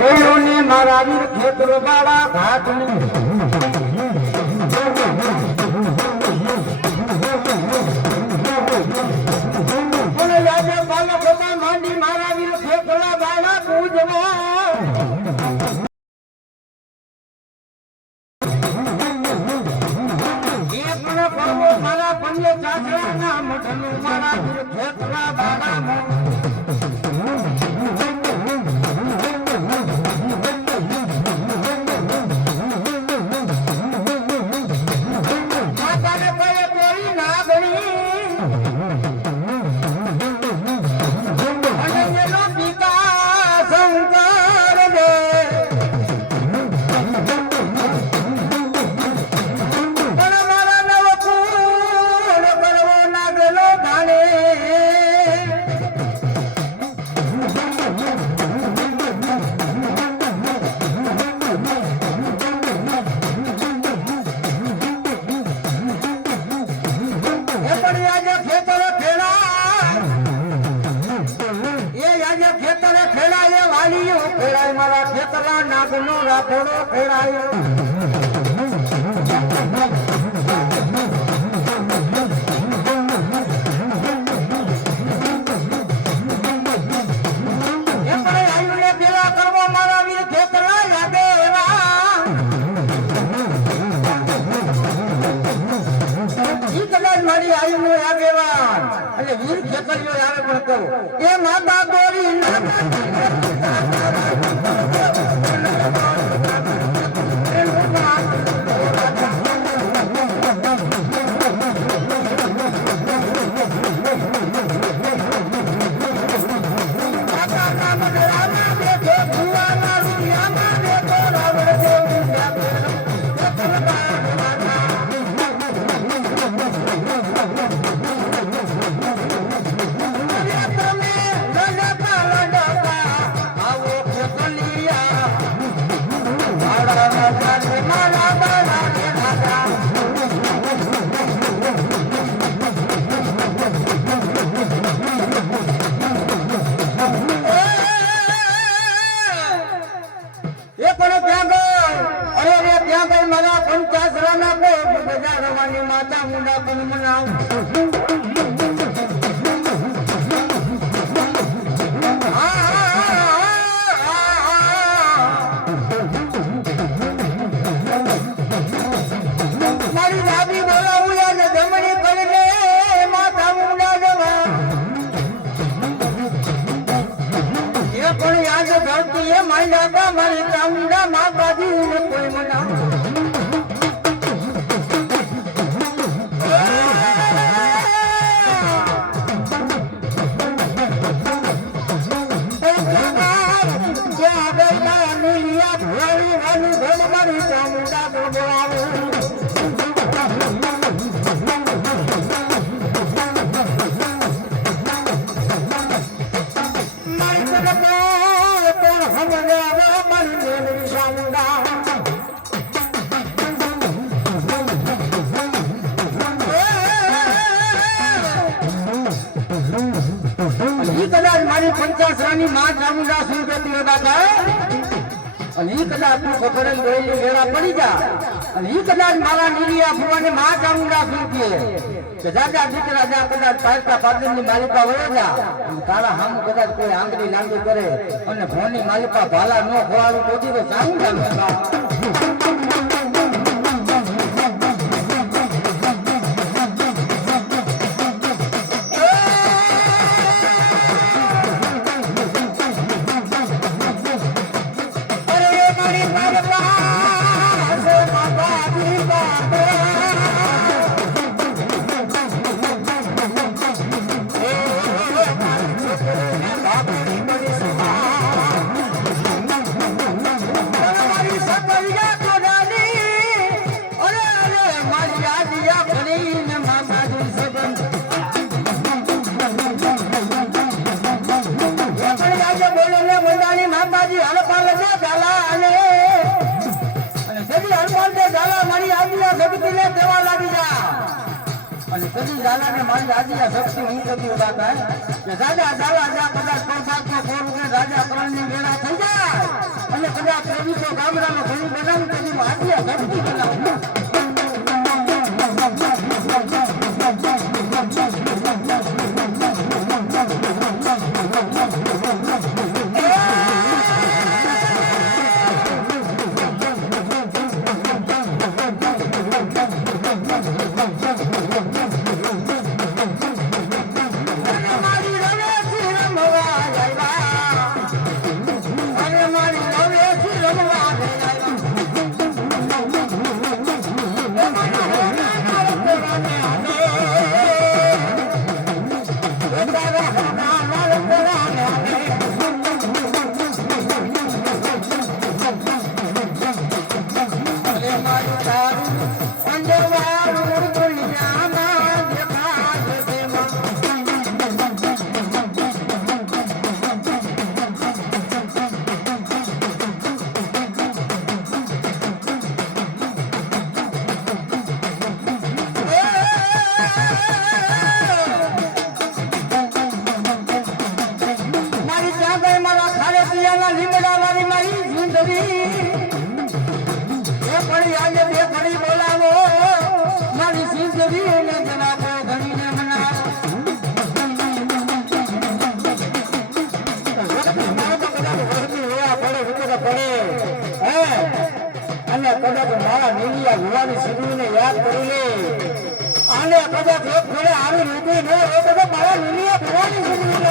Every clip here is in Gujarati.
ખેડૂને મારા વીર ખેતરો બાળા. ઘાટની પણ યાદે બાલકોમાં માંડી મારા વીર ખેતરા બાળા, પૂજવા. મારા પંડે ચાચડાના મારા વીર બાળા. મુંડા મારી પંચાસરાની માં ચામુંડા શું કહેતી હોય અને એ કદાચ તું ખબર ગયેલી વેળા પડી જા અને એ કદાચ મારા નીલિયા ફુવાની માં ચામુંડા શું કહે તારા હામ કોઈ આંગળી લાંબી કરે, અને ભોની માલિકા ભાલા ન ખોવાડું તો તો સારું નો મારી રાજા શક્તિ હું કરતી ઉડાતા કે રાજા ઝાલા જા, કદાચ પણ પાકનો કોર ઉગે, રાજા કરણની વેળા થઈ જાય. અને કદાચ ત્રેવીસો ગામડામાં ઘણી બનાવી તેની માટી શક્તિ બનાવી નીલિયા શિવને યાદ કરી લે આને કદાચ એક ફેરે આવી રૂપી ન હોય, તો મારા નીલિયા ભગવાન સિદ્ધિને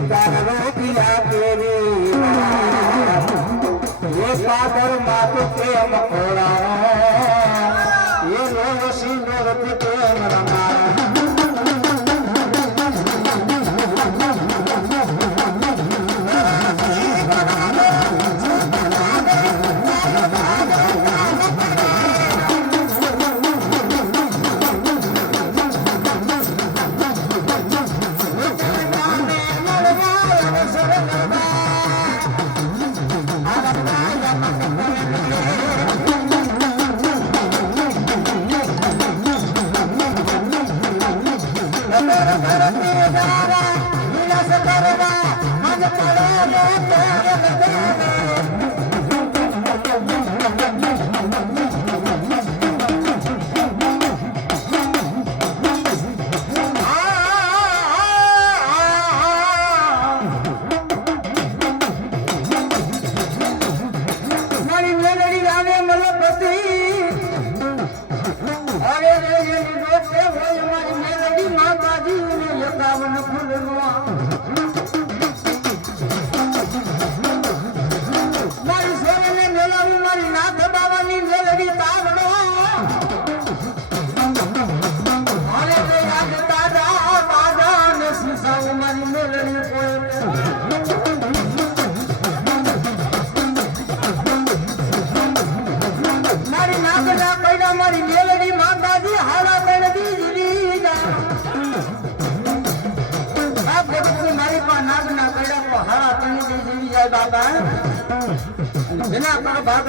રે એ જ તારા રોપિયા પેરી એ પાદર માત કેમ મેલડી બાબા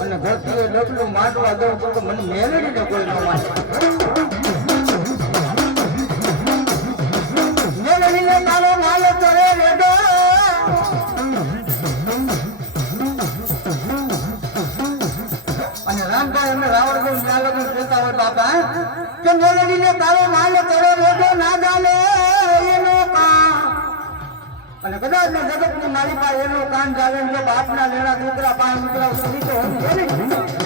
અને મેલડી ધરતીએ ડગલું માંડવા દઉં તો મને મેલડી ને કોઈ ન માને. મેલડીને તારો માલ કરે. બાપા, કે મેલડીને તારો માલ કરો રોજો ના ગાલે એનો કામ. અને કદાચ ને જગતની મારી પાસે એનો કાન ચાલે બાપ ના લેણા દીકરા પાંચ દીકરા સુધી તો હું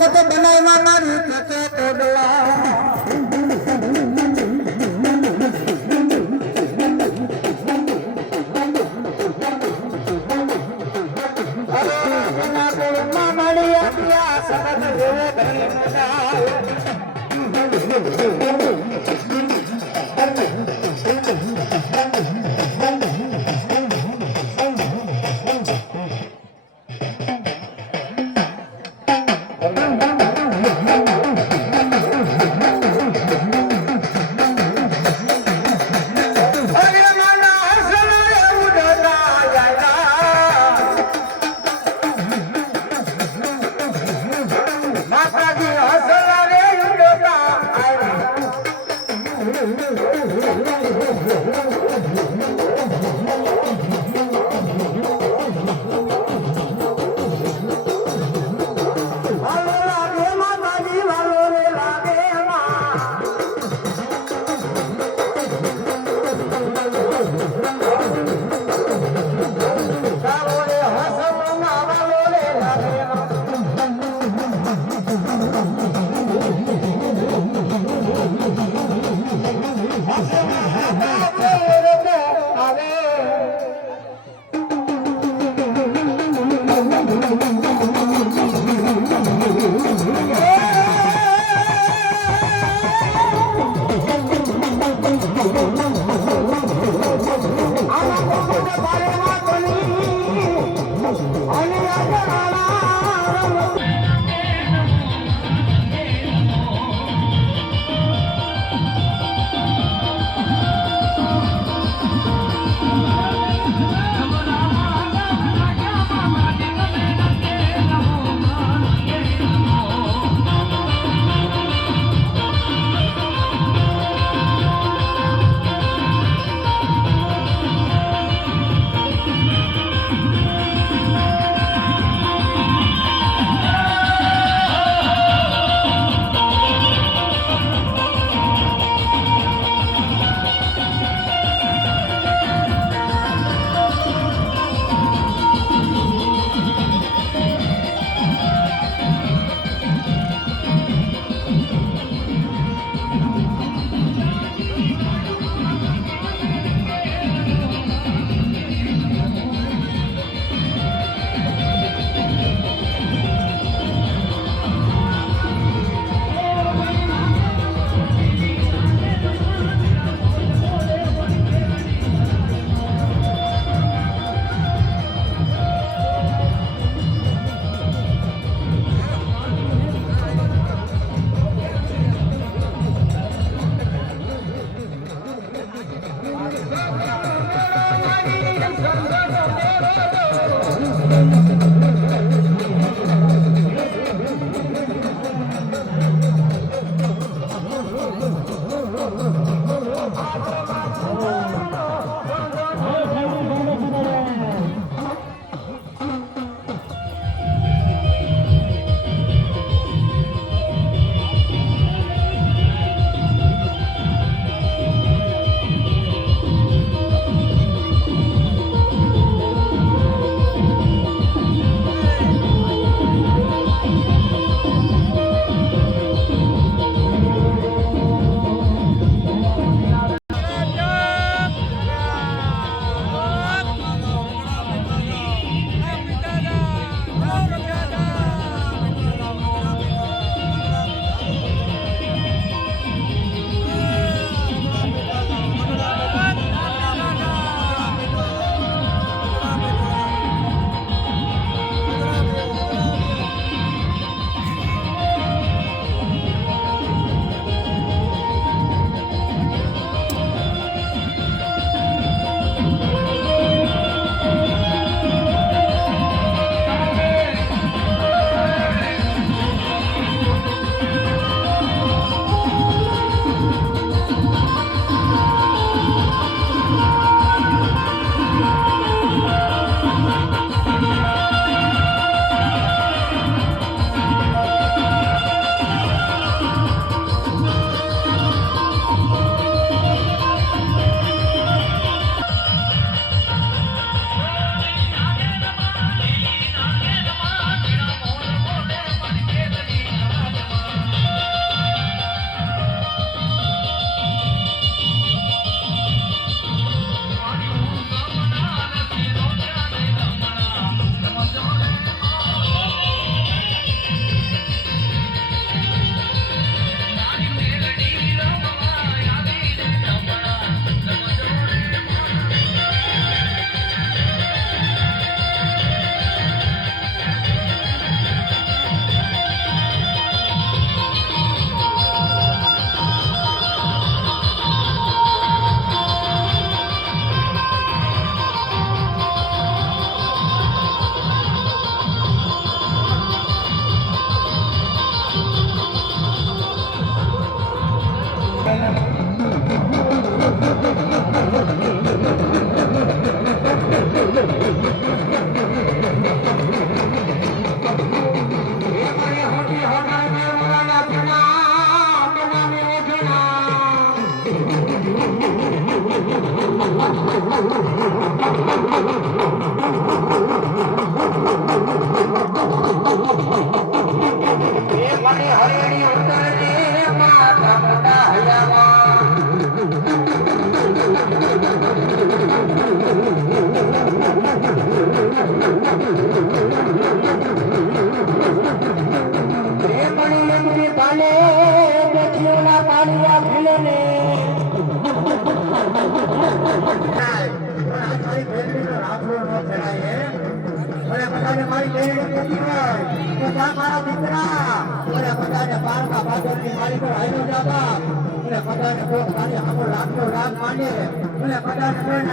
રાબિયા સખત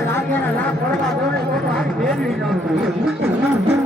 લાગ લાગ પડવા દોડે તો તો હારી બેન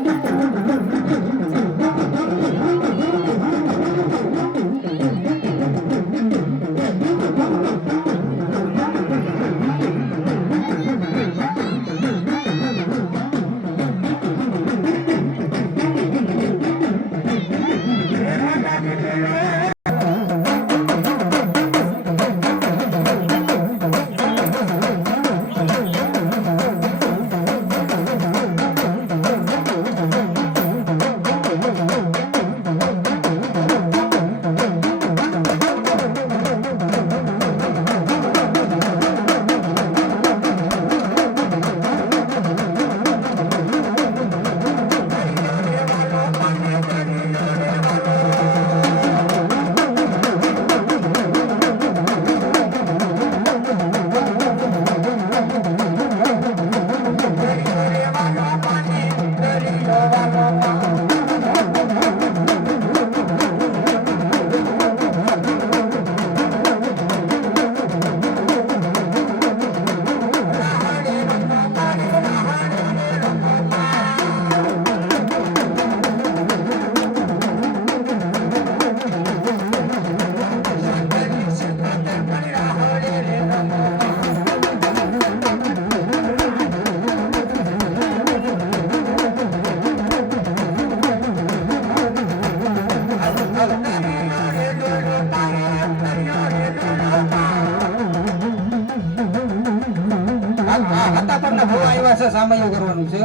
પાસે સામયો કરવાનું છે.